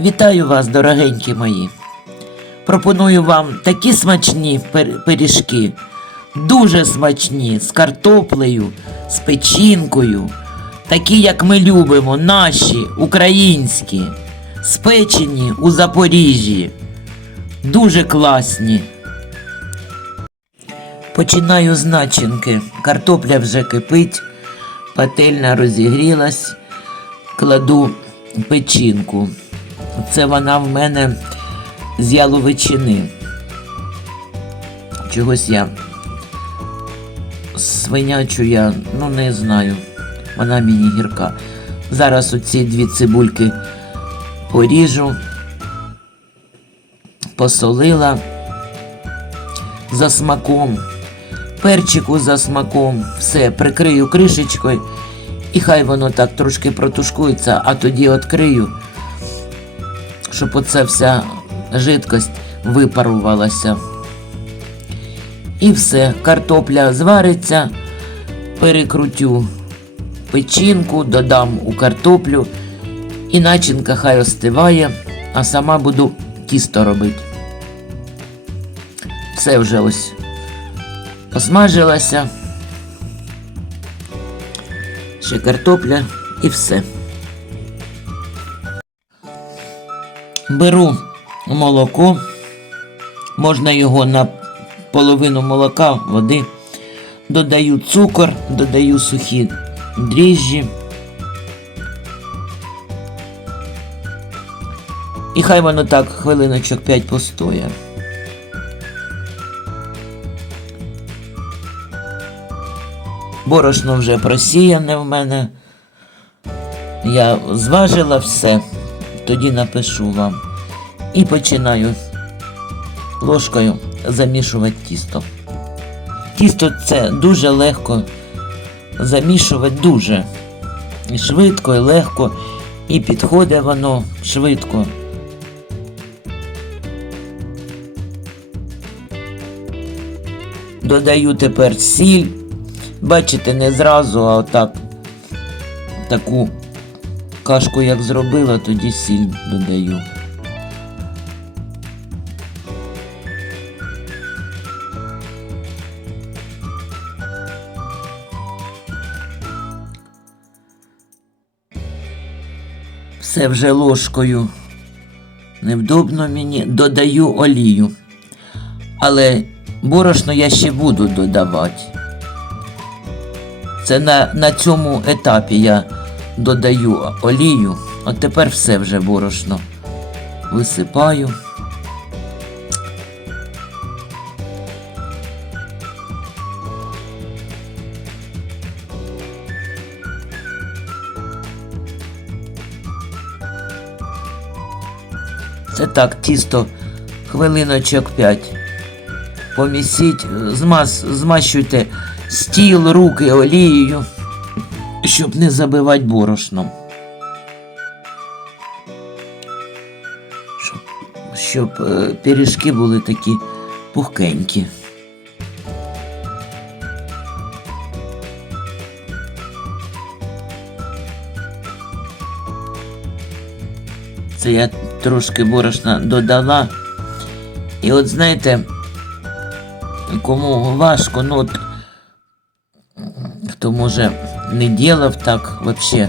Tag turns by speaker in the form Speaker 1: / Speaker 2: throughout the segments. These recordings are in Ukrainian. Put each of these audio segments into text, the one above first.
Speaker 1: Вітаю вас, дорогенькі мої. Пропоную вам такі смачні пиріжки, дуже смачні, з картоплею, з печінкою, такі, як ми любимо, наші, українські, спечені у Запоріжжі. Дуже класні. Починаю з начинки. Картопля вже кипить, пательня розігрілась, кладу печінку. Це вона в мене з яловичини. Чогось я свинячу я, ну не знаю. Вона мені гірка. Зараз оці дві цибульки поріжу, посолила за смаком, перчику за смаком, все, прикрию кришечкою, і хай воно так трошки протушкується, а тоді відкрию щоб оця вся жидкость випарувалася. І все, картопля звариться, перекрутю печінку, додам у картоплю, і начинка хай остиває, а сама буду тісто робити. Все вже ось посмажилася. Ще картопля і все. Беру молоко, можна його на половину молока, води, додаю цукор, додаю сухі дріжджі. І хай воно так хвилиночок 5 постоє. Борошно вже просіяне в мене. Я зважила все, тоді напишу вам. І починаю ложкою замішувати тісто. Тісто це дуже легко замішувати дуже. І швидко, і легко, і підходить воно швидко. Додаю тепер сіль. Бачите, не зразу, а отак таку кашку як зробила, тоді сіль додаю. Все вже ложкою. Невдобно мені додаю олію. Але борошно я ще буду додавати. Це на, на цьому етапі я додаю олію. От тепер все вже борошно висипаю. Це так, тісто хвилиночок 5. Помісіть, змаз, змащуйте стіл, руки олією, щоб не забивати борошном. Щоб, щоб е, пиріжки були такі пухкенькі. Це я трошки борошна додала. І от знаєте, кому важко, ну от хто може не ділав так вообще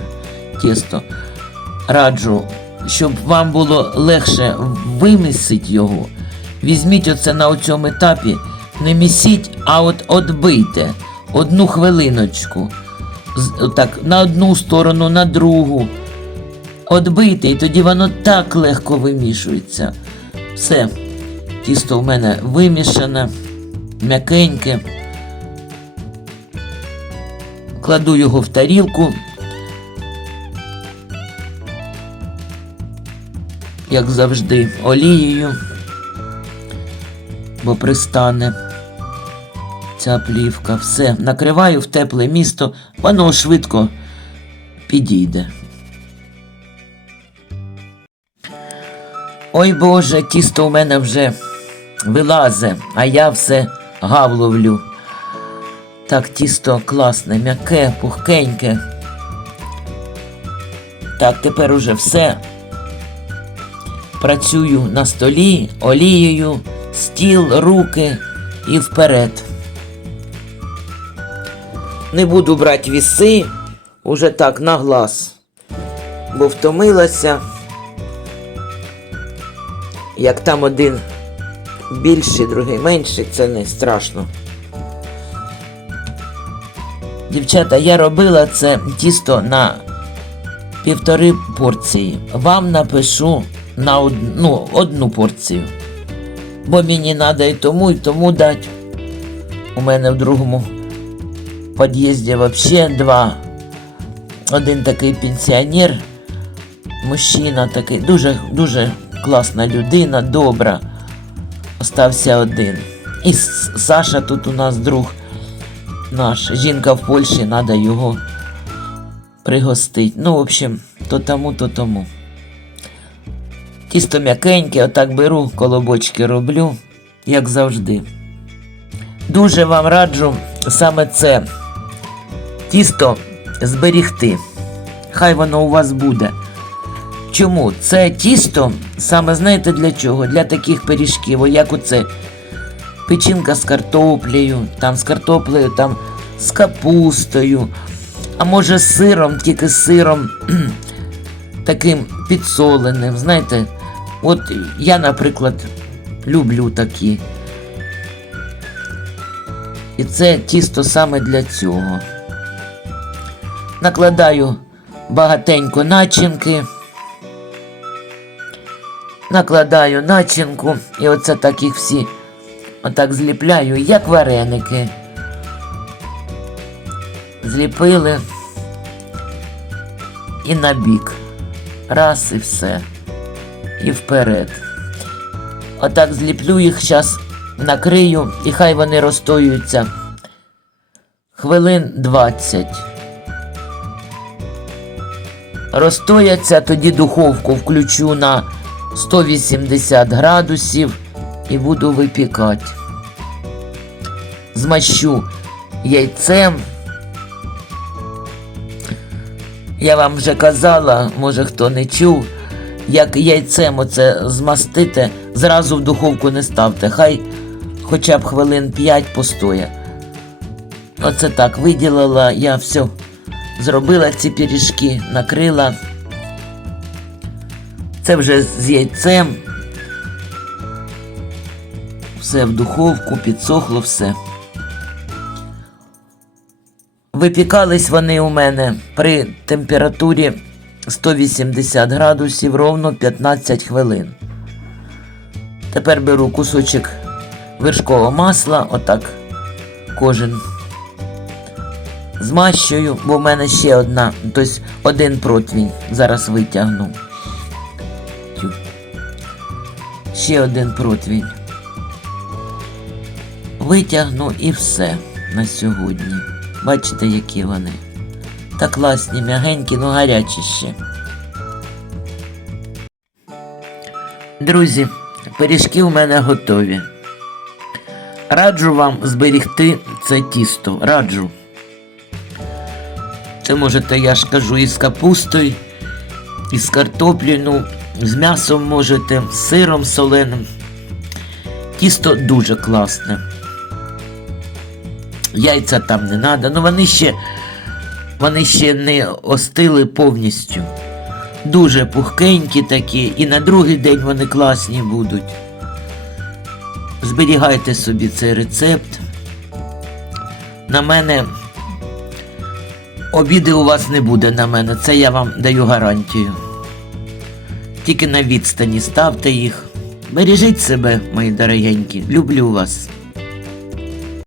Speaker 1: тісто, раджу, щоб вам було легше вимісити його. Візьміть оце на цьому етапі, не місіть, а от отбийте одну хвилиночку. Так, на одну сторону, на другу. Отбийте, і тоді воно так легко вимішується. Все, тісто в мене вимішане, м'якеньке. Кладу його в тарілку. Як завжди, олією, бо пристане ця плівка. Все, накриваю в тепле місто, воно швидко підійде. Ой Боже, тісто у мене вже вилазе, а я все гавловлю. Так, тісто класне, м'яке, пухкеньке. Так, тепер уже все. працюю на столі, олією, стіл, руки і вперед. Не буду брати віси уже так на глаз, бо втомилася. Як там один більший, другий менший, це не страшно. Дівчата, я робила це тісто на півтори порції. Вам напишу на одну, одну порцію. Бо мені треба і тому, і тому дати. У мене в другому під'їзді взагалі два. Один такий пенсіонер, мужчина такий, дуже, дуже класна людина, добра. Остався один. І Саша тут у нас друг наш. Жінка в Польщі, треба його пригостить. Ну, в общем, то тому, то тому. Тісто м'якеньке, отак беру, колобочки роблю, як завжди. Дуже вам раджу саме це тісто зберігти. Хай воно у вас буде. Чому? Це тісто саме знаєте для чого? Для таких пиріжків, як оце печінка з картоплею, там з картоплею, там з капустою, а може з сиром, тільки з сиром таким підсоленим. Знаєте, от я, наприклад, люблю такі. І це тісто саме для цього. Накладаю багатенько начинки. Накладаю начинку і оце так їх всі отак зліпляю, як вареники. Зліпили і на бік. Раз і все. І вперед. Отак зліплю їх, зараз накрию, і хай вони розстоюються хвилин 20. Розстояться, тоді духовку включу на 180 градусів і буду випікати. Змащу яйцем. Я вам вже казала, може хто не чув, як яйцем оце змастите, зразу в духовку не ставте. Хай хоча б хвилин 5 постоє. Оце так виділила, я все зробила ці пиріжки, накрила. Це вже з яйцем. Все в духовку, підсохло все. Випікались вони у мене при температурі 180 градусів ровно 15 хвилин. Тепер беру кусочок вершкового масла, отак кожен змащую, бо в мене ще одна, тобто один противень. Зараз витягну. Ще один противень. Витягну і все на сьогодні. Бачите, які вони. Та класні, м'ягенькі, ну гарячі ще. Друзі, пиріжки у мене готові. Раджу вам зберігти це тісто. Раджу. Це можете, я ж кажу, із капустою, із картоплею, ну, з м'ясом можете, з сиром соленим. Тісто дуже класне. Яйця там не треба, ну вони ще, вони ще не остили повністю. Дуже пухкенькі такі, і на другий день вони класні будуть. Зберігайте собі цей рецепт. На мене обіди у вас не буде на мене, це я вам даю гарантію. Тільки на відстані ставте їх. Бережіть себе, мої дорогенькі. Люблю вас.